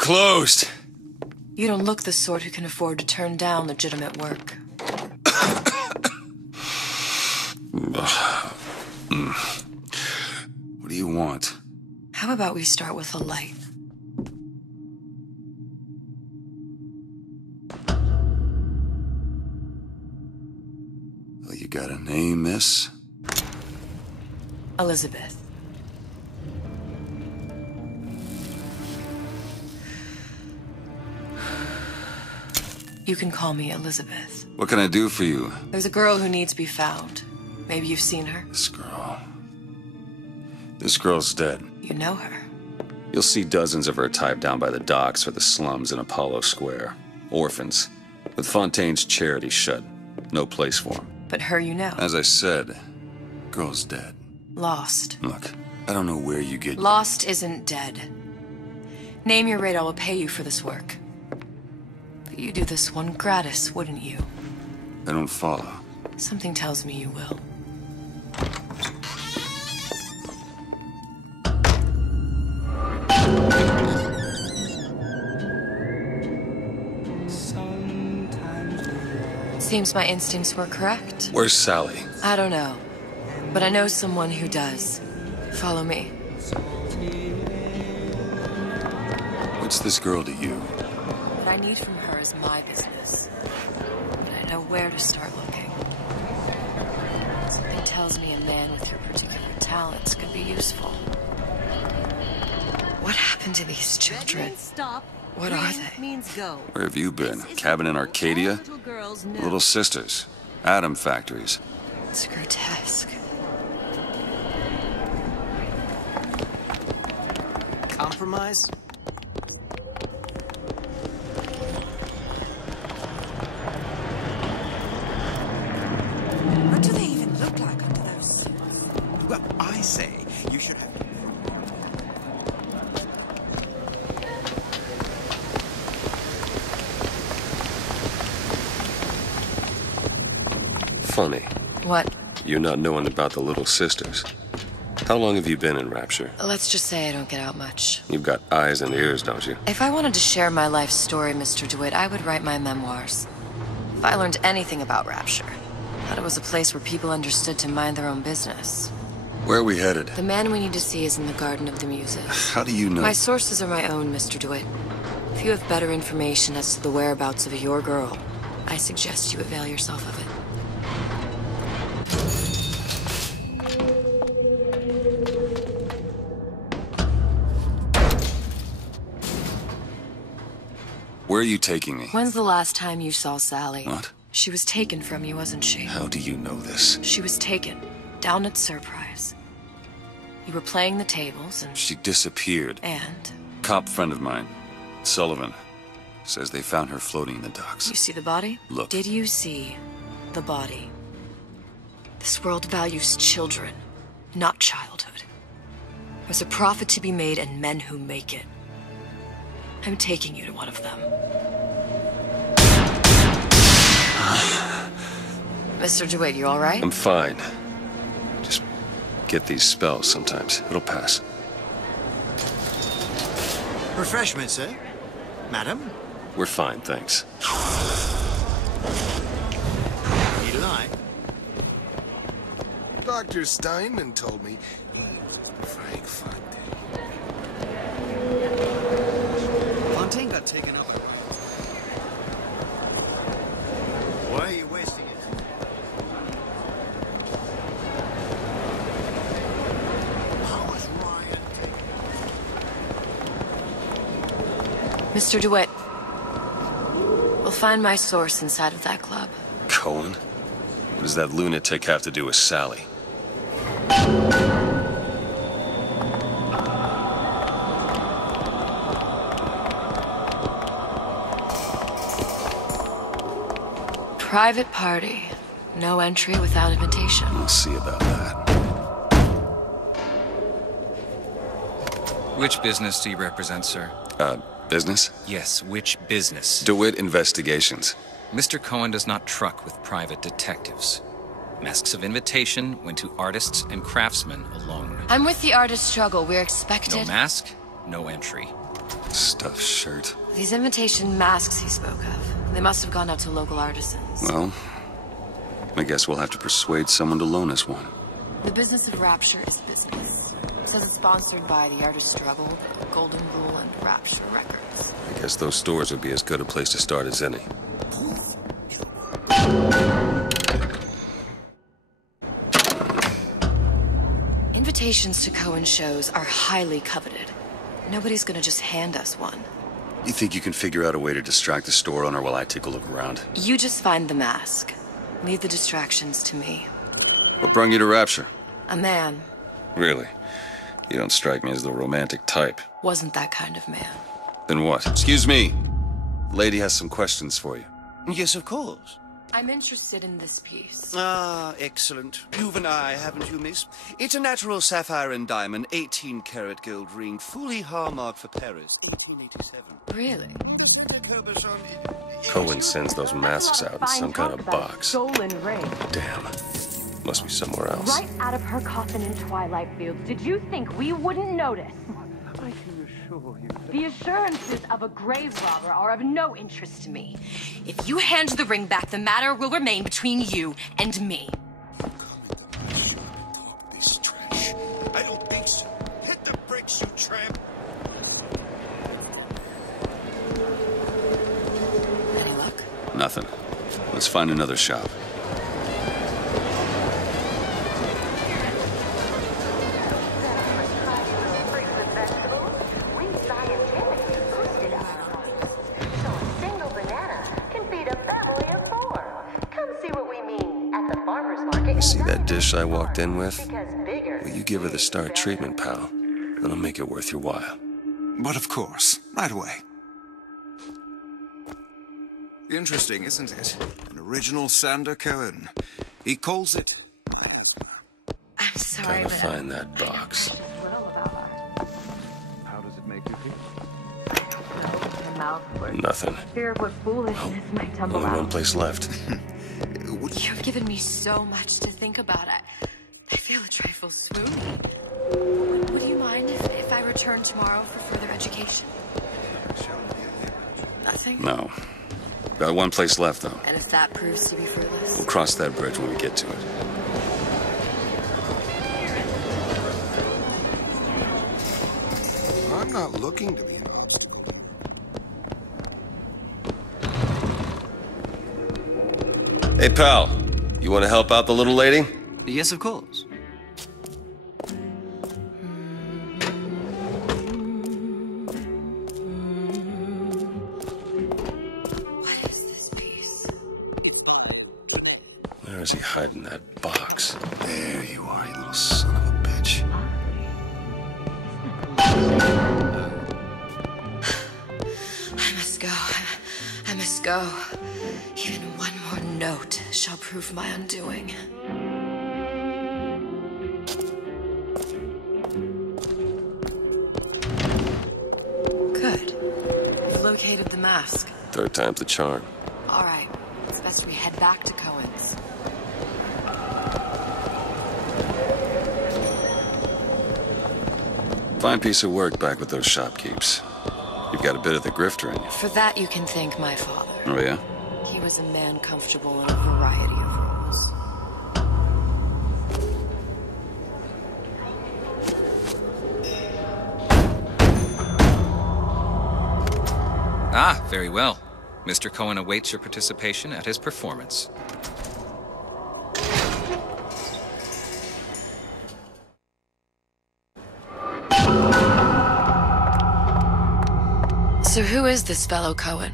closed. You don't look the sort who can afford to turn down legitimate work. What do you want? How about we start with a light? Well, you got a name, miss? Elizabeth. You can call me Elizabeth. What can I do for you? There's a girl who needs to be found. Maybe you've seen her. This girl's dead. You know her. You'll see dozens of her type down by the docks or the slums in Apollo Square. Orphans. With Fontaine's charity shut. No place for them. But her you know. As I said, girl's dead. Lost. Look, I don't know where you get... Lost isn't dead. Name your rate, I will pay you for this work. But you'd do this one gratis, wouldn't you? I don't follow. Something tells me you will. Seems my instincts were correct. Where's Sally? I don't know. But I know someone who does. Follow me. What's this girl to you? What I need from her is my business. But I know where to start looking. Something tells me a man with your particular talents could be useful. What happened to these children? Stop. What are they? Means go. Where have you been? Cabin in Arcadia? Little sisters. Atom factories. It's grotesque. Compromise? What do they even look like under those suits? Well, I say you should have... Funny. What? You're not knowing about the little sisters. How long have you been in Rapture? Let's just say I don't get out much. You've got eyes and ears, don't you? If I wanted to share my life story, Mr. DeWitt, I would write my memoirs. If I learned anything about Rapture, I thought it was a place where people understood to mind their own business. Where are we headed? The man we need to see is in the Garden of the Muses. How do you know? My sources are my own, Mr. DeWitt. If you have better information as to the whereabouts of your girl, I suggest you avail yourself of it. Where are you taking me? When's the last time you saw Sally? What? She was taken from you, wasn't she? How do you know this? She was taken, down at Surprise. You were playing the tables and... She disappeared. And? Cop friend of mine, Sullivan, says they found her floating in the docks. You see the body? Look. Did you see the body? This world values children, not childhood. There's a profit to be made and men who make it. I'm taking you to one of them. Mr. DeWitt, you all right? I'm fine. Just get these spells sometimes. It'll pass. Refreshments, sir? Madam? We're fine, thanks. Need a light? Dr. Steinman told me. Frank Fontaine. Fontaine got taken up. Why are you wasting it? How is Ryan? Mr. DeWitt, we'll find my source inside of that club. Cohen? What does that lunatic have to do with Sally? Private party. No entry without invitation. We'll see about that. Which business do you represent, sir? Business? Yes, which business? DeWitt Investigations. Mr. Cohen does not truck with private detectives. Masks of invitation went to artists and craftsmen alone. I'm with the artist struggle. We're expected... No mask, no entry. Stuffed shirt. These imitation masks he spoke of, they must have gone out to local artisans. Well, I guess we'll have to persuade someone to loan us one. The business of Rapture is business. Says it's sponsored by the Artist Struggle, the Golden Rule, and Rapture Records. I guess those stores would be as good a place to start as any. Invitations to Cohen shows are highly coveted. Nobody's gonna just hand us one. You think you can figure out a way to distract the store owner while I take a look around? You just find the mask. Leave the distractions to me. What brung you to Rapture? A man. Really? You don't strike me as the romantic type. Wasn't that kind of man. Then what? Excuse me. Lady has some questions for you. Yes, of course. I'm interested in this piece. Ah, excellent. You've an eye, haven't you, miss? It's a natural sapphire and diamond, 18-karat gold ring, fully hallmarked for Paris, 1887. Really? Cohen sends those masks out in some kind of box. Stolen ring. Damn. Must be somewhere else. Right out of her coffin in Twilight Fields. Did you think we wouldn't notice? I can assure you that... The assurances of a grave robber are of no interest to me. If you hand the ring back, the matter will remain between you and me. Talk this trash. I don't think so. Hit the bricks, you tramp. Any luck? Nothing. Let's find another shop. You see that dish I walked in with? Will you give her the star treatment, pal? That'll make it worth your while. But of course, right away. Interesting, isn't it? An original Sander Cohen. He calls it miasma. I'm sorry, Gotta but find that box. How does it make you feel? The mouth works. Nothing. Fear of what foolishness might tumble Only out. one place left. you've given me so much to think about. I feel a trifle swoony. Would you mind if I return tomorrow for further education? Nothing? No. Got one place left, though. And if that proves to be fruitless? We'll cross that bridge when we get to it. I'm not looking to be an obstacle. Hey, pal. You want to help out the little lady? Yes, of course. What is this piece? Where is he hiding that box? There you are, you little son of a bitch. I must go. I must go. Even one more note shall prove my undoing. Good. You've located the mask. Third time's the charm. All right. It's best we head back to Cohen's. Fine piece of work back with those shopkeepers. You've got a bit of the grifter in you. For that, you can thank my father. Oh, yeah? He was a man comfortable in a variety of roles. Ah, very well. Mr. Cohen awaits your participation at his performance. So who is this fellow Cohen?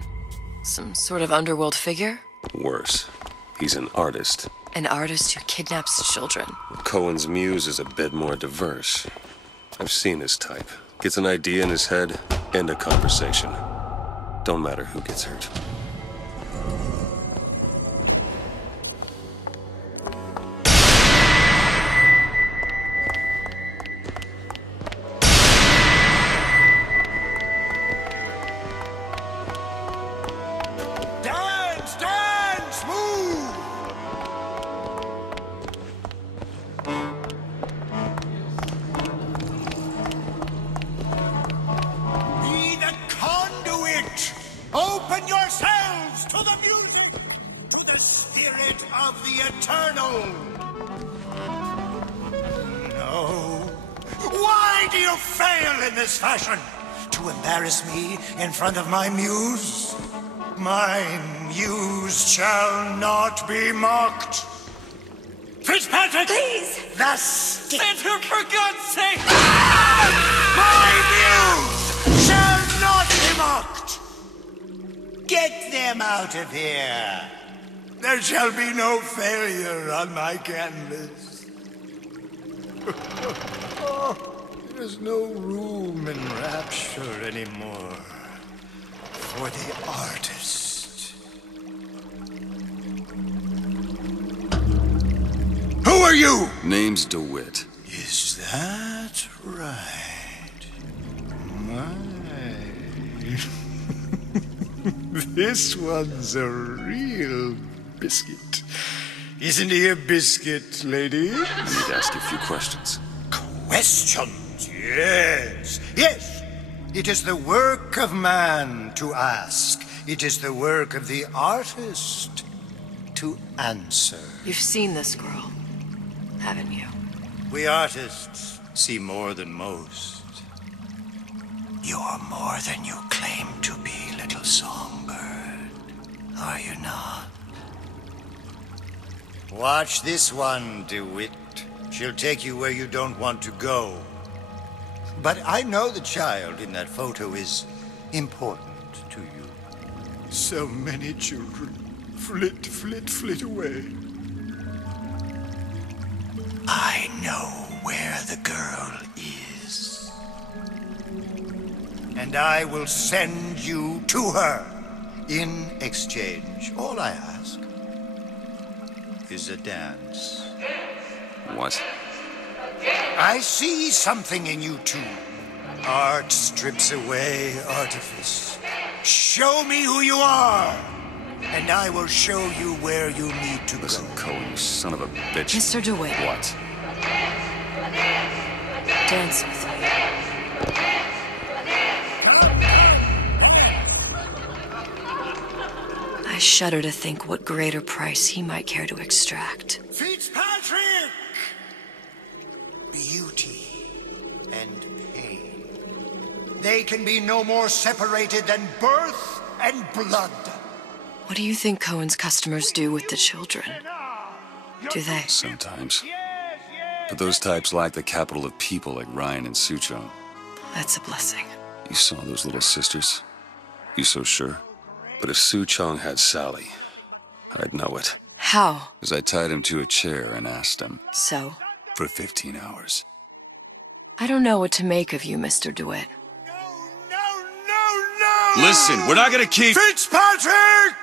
Some sort of underworld figure? Worse. He's an artist. An artist who kidnaps children. Cohen's muse is a bit more diverse. I've seen his type. Gets an idea in his head, end a conversation. Don't matter who gets hurt. Dance! Dance! Move! Be the in this fashion? To embarrass me in front of my muse? My muse shall not be mocked. Fitzpatrick! Please! The stick! Enter, for God's sake! My muse shall not be mocked! Get them out of here! There shall be no failure on my canvas. There's no room in Rapture anymore for the artist. Who are you? Name's DeWitt. Is that right? My. This one's a real biscuit. Isn't he a biscuit, lady? I need to ask you a few questions. Questions, yes. Yes. It is the work of man to ask. It is the work of the artist to answer. You've seen this girl, haven't you? We artists see more than most. You're more than you claim to be, little songbird. Are you not? Watch this one, DeWitt. She'll take you where you don't want to go. But I know the child in that photo is important to you. So many children flit, flit, flit away. I know where the girl is. And I will send you to her. In exchange, all I ask is a dance. What? I see something in you two. Art strips away artifice. Show me who you are, and I will show you where you need to Listen, go. Cohen, you son of a bitch. Mr. DeWitt. What? Dance with me. I shudder to think what greater price he might care to extract. Fitzpatrick! Beauty and pain. They can be no more separated than birth and blood. What do you think Cohen's customers do with the children? Do they? Sometimes. But those types lack the capital of people like Ryan and Suchong. That's a blessing. You saw those little sisters? You so sure? But if Suchong had Sally, I'd know it. How? Because I tied him to a chair and asked him. So? For 15 hours. I don't know what to make of you, Mr. DeWitt. No! Listen, we're not gonna keep... Fitzpatrick!